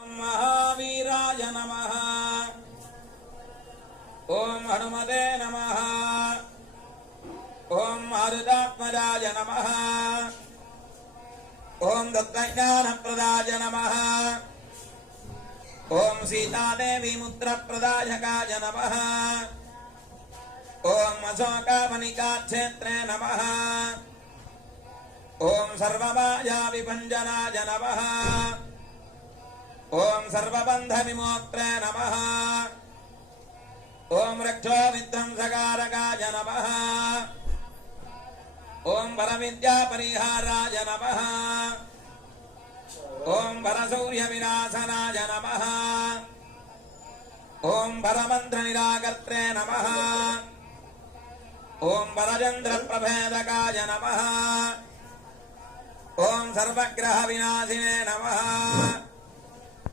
महावीराय नमः। ओम हनुमते नमः। ओम मारुतात्मजाय नमः। ओम दत्तज्ञानप्रदाय नमः। ओम सीतादेवी मुद्रप्रदायकाय नमः। ओम अशोकवनिकाक्षेत्रे नमः। ओम सर्वमायाविभञ्जनाय नमः। ओम सर्वबन्धविमोक्त्रे नमः। ओम रक्षोविध्वंसकारकाय नमः। ओम वरविद्यापरिहाराय नमः। ओम वरशौर्यविनाशनाय नमः। ओम वरमन्त्रनिराकर्त्रे नमः। ओम वरचन्द्रप्रभेदकाय नमः। ओम सर्वग्रहविनाशिने नमः।